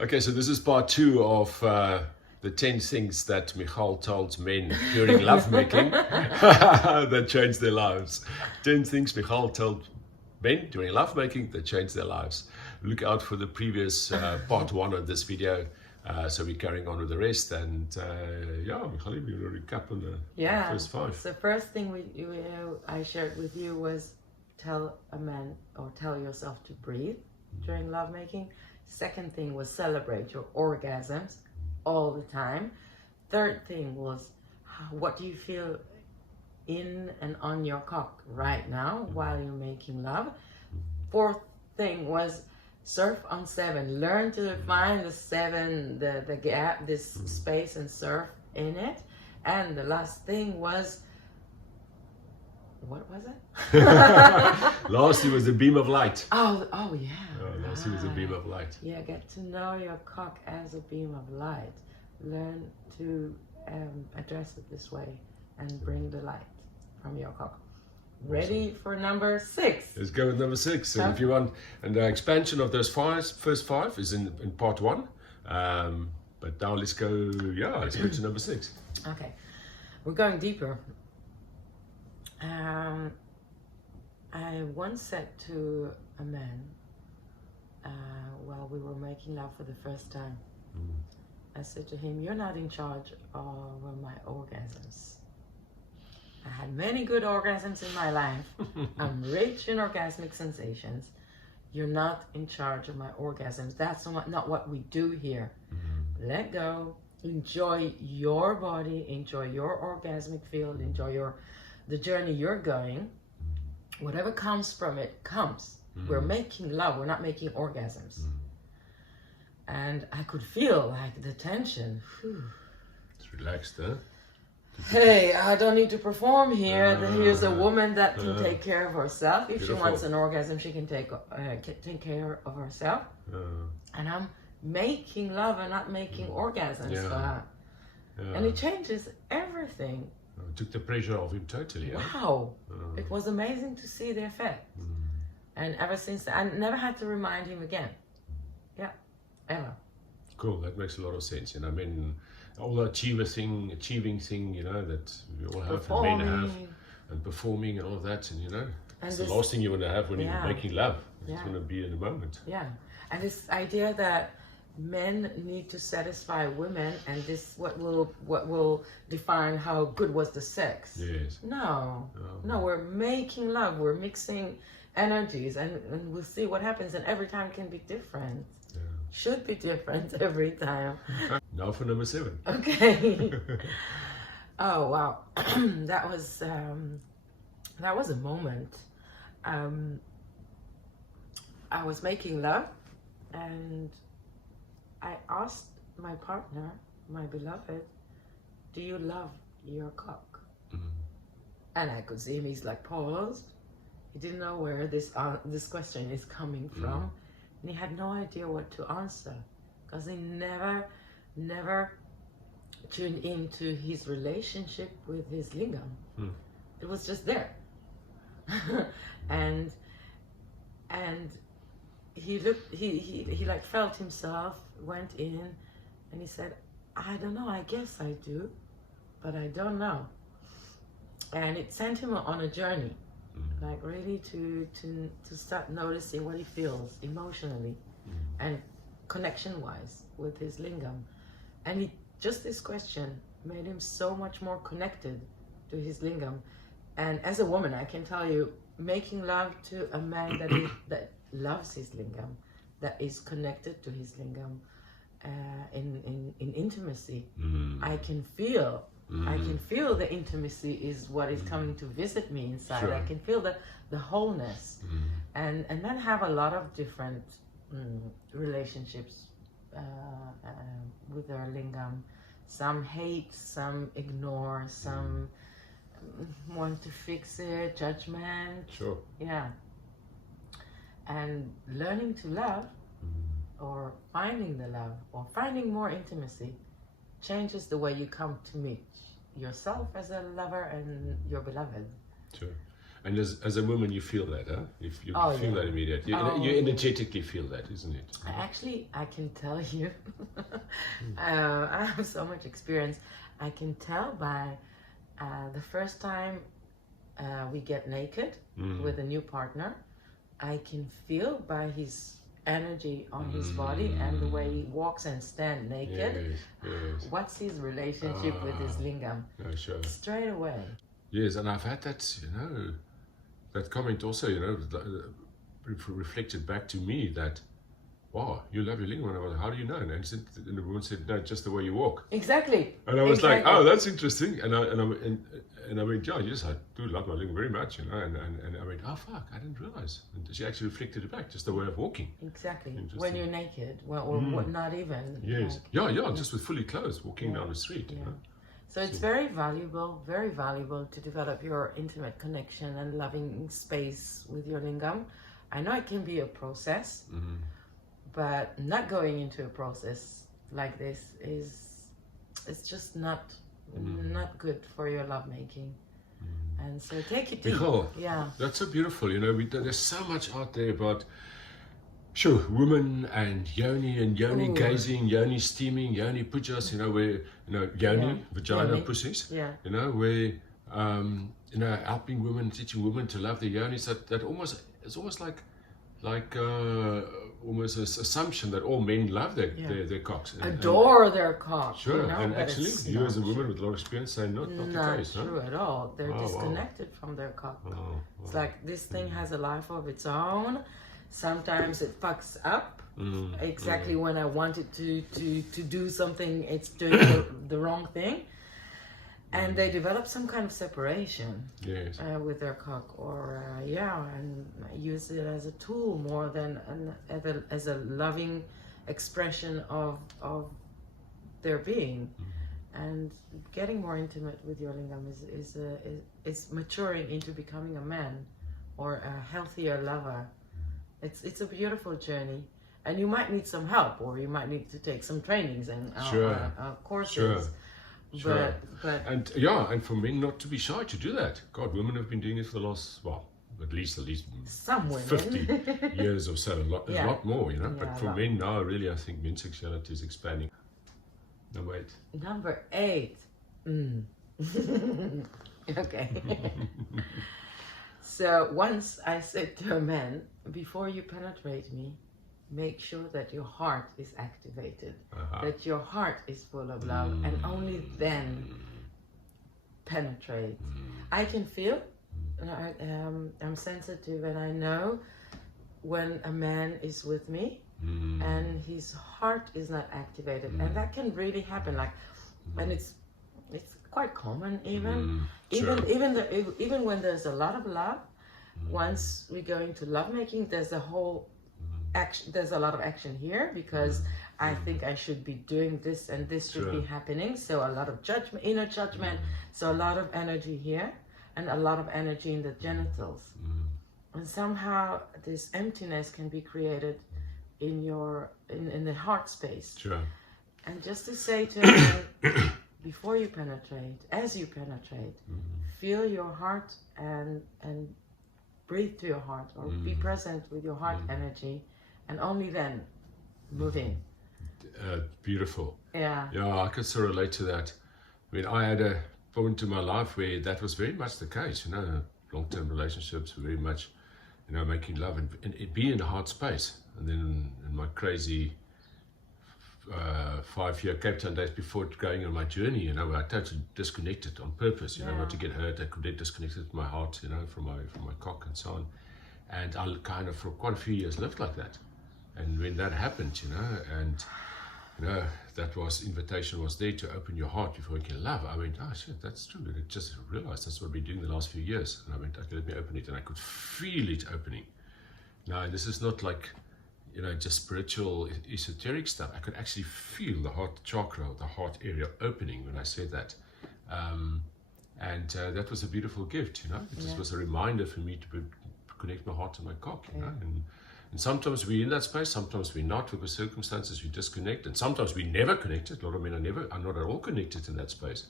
Okay, so this is part 2 of the 10 things that Michal told men during lovemaking that changed their lives. 10 things Michal told men during lovemaking that changed their lives. Look out for the previous part 1 of this video. So we're carrying on with the rest, and Michal, we will recap on the first 5. The first thing I shared with you was tell a man or tell yourself to breathe during lovemaking. Second thing was celebrate your orgasms all the time. Third thing was what do you feel in and on your cock right now while you're making love. Fourth thing was surf on 7. Learn to find the 7, the gap, this space, and surf in it. And the last thing was, what was it? Lastly was the beam of light. Oh yeah. Lastly was the beam of light. Yeah, get to know your cock as a beam of light. Learn to address it this way and bring the light from your cock. Ready for number 6? Let's go with number 6. So if you want, and the expansion of those first 5 is in part 1. But now let's go to number 6. Okay, we're going deeper. I once said to a man while we were making love for the first time, I said to him, "You're not in charge of my orgasms. I had many good orgasms in my life. I'm rich in orgasmic sensations. You're not in charge of my orgasms. That's not what we do here. Let go. Enjoy your body. Enjoy your orgasmic field. Enjoy the journey you're going. Whatever comes from it comes. We're making love. We're not making orgasms." And I could feel like the tension. It's relaxed, huh? Hey, I don't need to perform here. Here's a woman that can take care of herself. If she wants an orgasm, she can take care of herself. And I'm making love and not making orgasms for her. And it changes everything. It took the pressure off him totally. Wow. It was amazing to see the effect. And ever since, I never had to remind him again. Yeah, ever. Cool, that makes a lot of sense. I mean, all the achieving thing, that we all have, and men have, and performing and all of that, and it's the last thing you want to have when you're making love. You just want to be in the moment. Yeah, and this idea that men need to satisfy women, and this what will define how good was the sex. Yes. No, we're making love. We're mixing energies, and we'll see what happens. And every time can be different. Should be different every time. Now for number 7. Okay. Oh wow, that was a moment. I was making love, and I asked my partner, my beloved, "Do you love your cock?" And I could see him. He's like paused. He didn't know where this question is coming from. And he had no idea what to answer because he never tuned into his relationship with his lingam. It was just there. and he looked, he like felt himself, went in, and he said, "I don't know, I guess I do, but I don't know." And it sent him on a journey. Like really to start noticing what he feels emotionally and connection-wise with his lingam. And just this question made him so much more connected to his lingam. And as a woman, I can tell you, making love to a man that loves his lingam, that is connected to his lingam in intimacy, I can feel the intimacy is what is coming to visit me inside. Sure. I can feel the wholeness, and then have a lot of different relationships with our lingam. Some hate, some ignore, some want to fix it, judgment. Sure. Yeah. And learning to love, or finding the love, or finding more intimacy, changes the way you come to meet yourself as a lover and your beloved. Sure. And as a woman, you feel that, huh? You Oh, feel yeah. that immediately. Oh, You yeah. energetically feel that, isn't it? I can tell you, I have so much experience. I can tell by the first time we get naked with a new partner, I can feel by his energy on his body and the way he walks and stands naked. Yes. What's his relationship with his lingam? No, sure. Straight away. Yes, and I've had that, that comment also, reflected back to me that, wow, you love your lingam. And I was, how do you know? And the woman said, no, just the way you walk. Exactly. And I was like, oh, that's interesting. And I went, yeah, yes, I do love my lingam very much, And I went, oh, fuck, I didn't realize. And she actually reflected it back, just the way of walking. Exactly. When you're naked, or not even. Yes. Just with fully clothes, walking down the street. Yeah. So it's very valuable to develop your intimate connection and loving space with your lingam. I know it can be a process, but not going into a process like this it's just not good for your lovemaking. And so take it deep. Michal, that's so beautiful. There's so much out there about women and yoni gazing, yoni steaming, yoni pujas, where yoni, vagina, pussies, where helping women, teaching women to love their yonis. That almost, it's almost like almost an assumption that all men love their cocks. Adore their cock. Sure, and actually, you as a woman with a lot of experience say not the case. Not true at all. They're disconnected from their cock. It's like this thing has a life of its own. Sometimes it fucks up. Exactly when I want it to do something, it's doing the wrong thing. And they develop some kind of separation with their cock, or and use it as a tool more than as a loving expression of their being. And getting more intimate with your lingam is maturing into becoming a man or a healthier lover. It's a beautiful journey, and you might need some help, or you might need to take some trainings and courses. Sure. And for men not to be shy to do that. God, women have been doing it for the last, at least some women. 50 years or so, a lot more, But for men now, really, I think men's sexuality is expanding. Number 8. Okay. So once I said to a man, before you penetrate me, make sure that your heart is activated, that your heart is full of love, and only then penetrate. I can feel, I'm sensitive, and I know when a man is with me and his heart is not activated, and that can really happen. And it's quite common, even when there's a lot of love. Once we go into lovemaking, there's a whole action. There's a lot of action here because I think I should be doing this and this should be happening. So a lot of judgment, inner judgment. So a lot of energy here and a lot of energy in the genitals. And somehow this emptiness can be created in the heart space. Sure. And just to say to me, before you penetrate, as you penetrate, feel your heart and breathe to your heart, or be present with your heart energy, and only then move in. Beautiful. Yeah, I can so relate to that. I mean, I had a point in my life where that was very much the case. Long-term relationships were very much, making love and be in the heart space. And then in my crazy 5-year Cape Town days before going on my journey, I totally disconnected on purpose, not to get hurt. I could disconnected my heart, from my cock and so on. And I kind of for quite a few years lived like that. And when that happened, that invitation was there to open your heart before you can love. I went, oh shit, that's true. And I just realized that's what I've been doing the last few years. And I went, okay, let me open it. And I could feel it opening. Now, this is not like, just spiritual, esoteric stuff. I could actually feel the heart chakra, the heart area opening when I said that. And that was a beautiful gift, It just was a reminder for me to connect my heart to my cock, And sometimes we're in that space, sometimes we're not, because circumstances we disconnect, and sometimes we never connected. A lot of men are not at all connected in that space.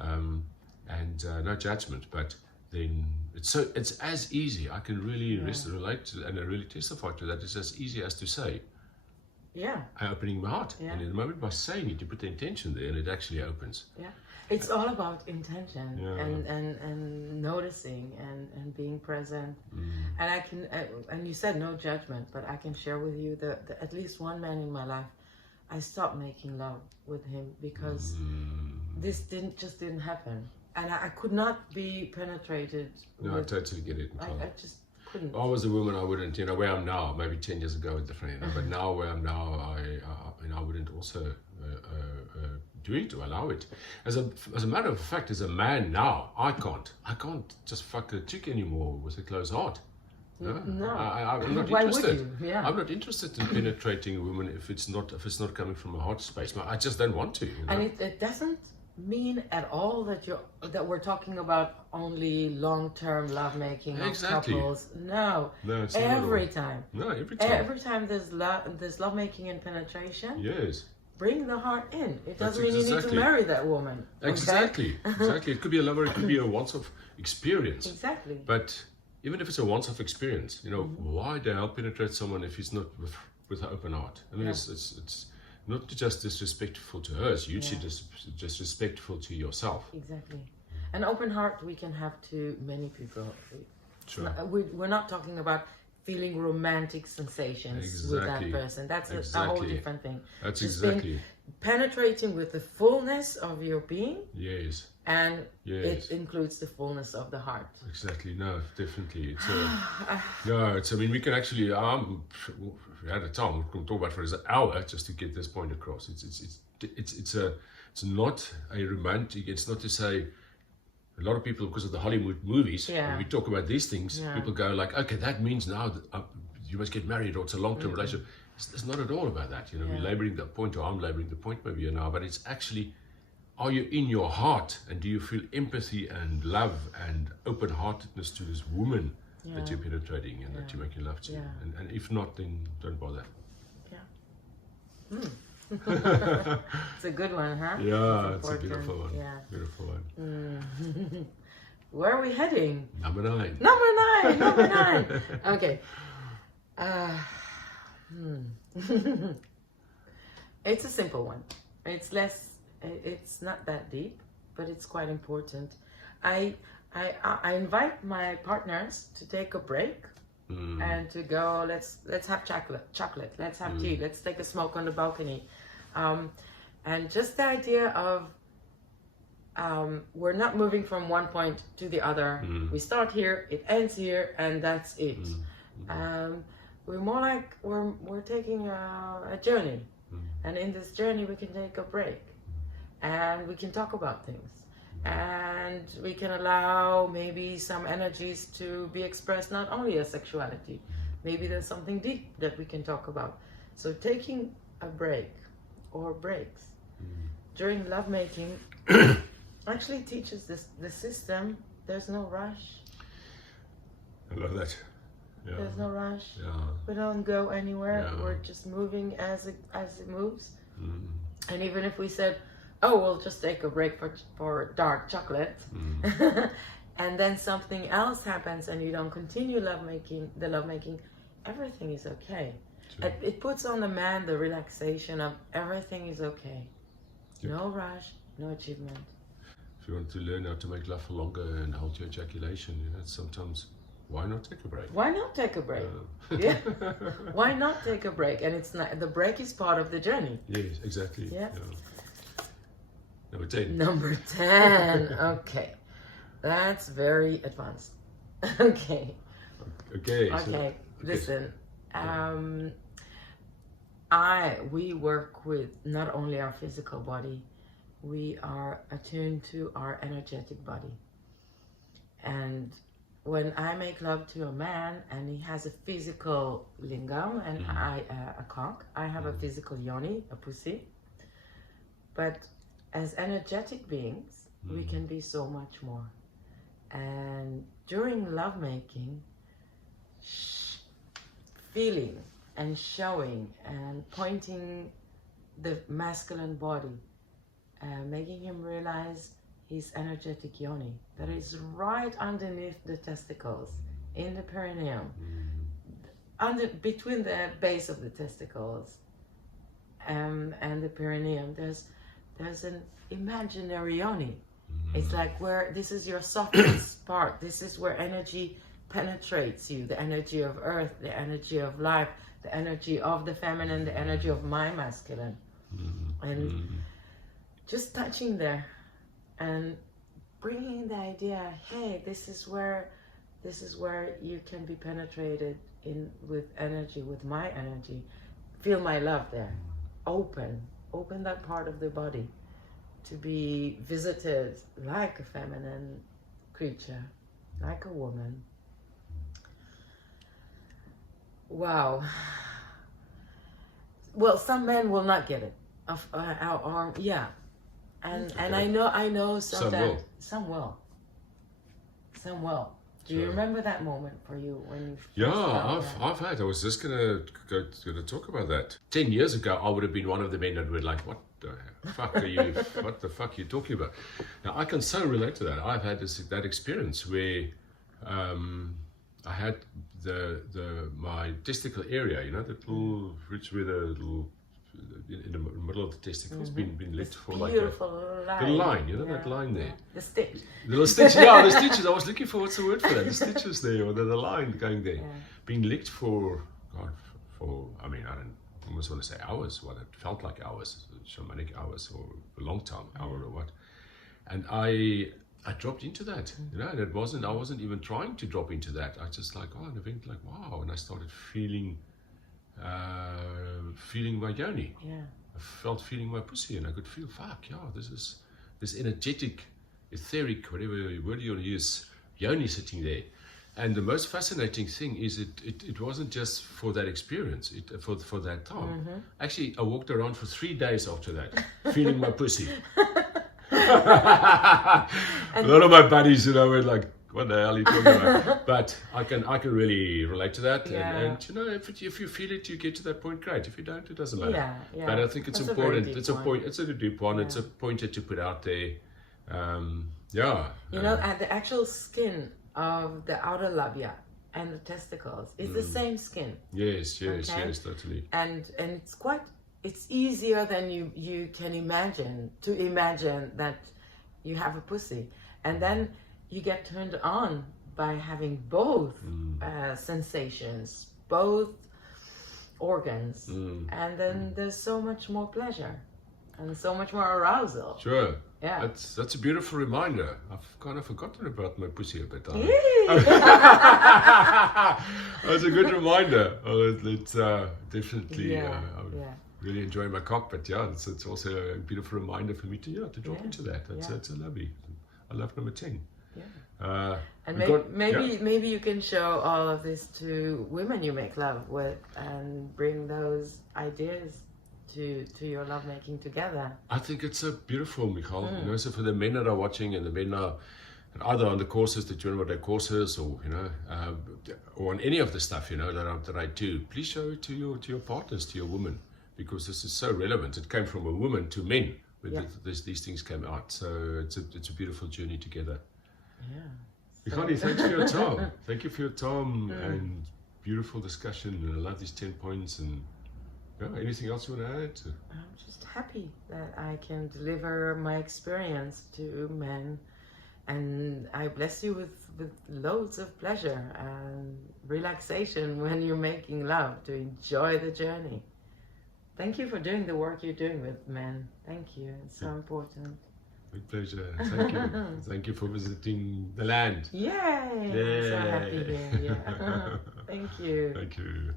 No judgment, but then it's as easy. I can really relate to and I really testify to that. It's as easy as to say, Yeah. I'm opening my heart. Yeah. And in the moment by saying it, you put the intention there and it actually opens. Yeah. It's all about intention Yeah. and noticing and being present. And I can, and you said no judgment, but I can share with you that at least one man in my life, I stopped making love with him because this didn't happen. And I could not be penetrated. No, I totally get it. I just couldn't. I was a woman, I wouldn't, where I'm now, maybe 10 years ago, it's different, but now where I'm now, I wouldn't also do it or allow it. As a matter of fact, as a man now, I can't just fuck a chick anymore with a closed heart. No. I'm not Why interested. would you? Yeah. I'm not interested in penetrating a woman if it's not coming from a heart space. I just don't want to. And it doesn't mean at all that we're talking about only long-term lovemaking of couples. No, it's not every time. No, every time. Every time there's lovemaking and penetration. Yes. Bring the heart in. It doesn't mean you need to marry that woman. Okay? Exactly. It could be a lover. It could be a once-off experience. Exactly. But even if it's a once-off experience, why the hell penetrate someone if he's not with an open heart? I mean, it's not just disrespectful to her, it's hugely disrespectful to yourself. Exactly. An open heart we can have to many people. Sure. We're not talking about feeling romantic sensations with that person. That's a whole different thing. That's just exactly. Penetrating with the fullness of your being. Yes. And it includes the fullness of the heart. Exactly. No, definitely. I mean, we can actually, we had a time, we can talk about for an hour just to get this point across. It's not a romantic, it's not to say, a lot of people, because of the Hollywood movies, when we talk about these things, people go like, okay, that means now that, you must get married or it's a long-term relationship. It's not at all about that. We're laboring the point, or I'm laboring the point maybe now, but it's actually, are you in your heart and do you feel empathy and love and open-heartedness to this woman that you're penetrating and that you're making love to? And if not, then don't bother. It's a good one, huh? Yeah, it's a beautiful one. Yeah. Beautiful one. Where are we heading? Number 9. Number 9. Okay. It's a simple one. It's not that deep, but it's quite important. I invite my partners to take a break and to go, let's have chocolate, let's have tea, let's take a smoke on the balcony. And just the idea of we're not moving from one point to the other. We start here, it ends here, and that's it. We're more like we're taking a journey, and in this journey we can take a break, and we can talk about things, and we can allow maybe some energies to be expressed, not only as sexuality. Maybe there's something deep that we can talk about. So taking a break or breaks during lovemaking actually teaches the system. There's no rush. I love that. Yeah. There's no rush. Yeah. We don't go anywhere. Yeah. We're just moving as it moves. And even if we said, "Oh, we'll just take a break for dark chocolate," and then something else happens, and you don't continue lovemaking, everything is okay. Sure. It puts on the man the relaxation of everything is okay. Yep. No rush, no achievement. If you want to learn how to make love for longer and hold your ejaculation, sometimes, why not take a break? Why not take a break? Yeah. Why not take a break? And it's not, the break is part of the journey. Yes, exactly. Yeah. Number 10. Number 10. Okay. That's very advanced. Okay. Okay. Listen. We work with not only our physical body, we are attuned to our energetic body. And when I make love to a man and he has a physical lingam and a cock, I have a physical yoni, a pussy. But as energetic beings, we can be so much more. And during lovemaking, feeling and showing and pointing the masculine body, making him realize his energetic yoni that is right underneath the testicles, in the perineum, between the base of the testicles and the perineum. There's an imaginary yoni. It's like where this is your softest part. This is where energy penetrates you, the energy of earth, the energy of life, the energy of the feminine, the energy of my masculine. And just touching there and bringing the idea, hey, this is where you can be penetrated in with energy, with my energy. Feel my love there. Open that part of the body to be visited like a feminine creature, like a woman. Wow. Well, some men will not get it. Our arm, yeah. And I know sometimes some will. Do you remember that moment for you when you I've had. I was just gonna talk about that. 10 years ago, I would have been one of the men that would like, what the fuck are you? What the fuck are you talking about? Now I can so relate to that. I've had that experience where I had my testicle area, you know, the little ridge with a little in the middle of the testicles, been lit for like the line, you know, that line there. The stitch. The little stitch, yeah, the stitches. I was looking for, what's the word for that? The stitches there, or the line going there. Being licked for, God, I mean, I almost want to say hours, what it felt like hours, shamanic hours, or a long time, hour or what. And I dropped into that, you know, and I wasn't even trying to drop into that. I just like, oh, and I went like, wow, and I started feeling my yoni. Yeah. I felt feeling my pussy, and I could feel, fuck, yeah, this is this energetic, etheric, whatever word you want to use, yoni sitting there. And the most fascinating thing is it wasn't just for that experience, for that time. Actually, I walked around for 3 days after that, feeling my pussy. A lot of my buddies, you know, were like, what the hell are you talking about? But I can really relate to that. And you know, if you feel it, you get to that point, great. If you don't, it doesn't matter. But I think it's important. It's a point. It's a deep one. It's a pointer to put out there. You know, and the actual skin of the outer labia and the testicles is the same skin. Yes, totally. And it's easier than you can imagine to imagine that you have a pussy, and then you get turned on by having both sensations, both organs, and then there's so much more pleasure and so much more arousal. Sure. Yeah. That's a beautiful reminder. I've kind of forgotten about my pussy a bit. That's a good reminder. It's definitely. Really enjoy my cock, but it's also a beautiful reminder for me to drop into that. That's lovely. I love number 10. Yeah. And maybe you can show all of this to women you make love with and bring those ideas to your lovemaking together. I think it's a beautiful, Michal. You know, so for the men that are watching and the men are either on the courses that you know what their courses, or you know, or on any of the stuff you know that I do, please show it to your partners, to your woman, because this is so relevant. It came from a woman to men when these things came out. So it's a beautiful journey together. Yeah. Michal, thanks for your time. Thank you for your time and beautiful discussion. And I love these 10 points. And anything else you want to add? I'm just happy that I can deliver my experience to men, and I bless you with loads of pleasure and relaxation when you're making love, to enjoy the journey. Thank you for doing the work you're doing with men. Thank you. It's so important. With pleasure. Thank you. Thank you for visiting the land. Yay! I'm so happy here. Yeah. Thank you. Thank you.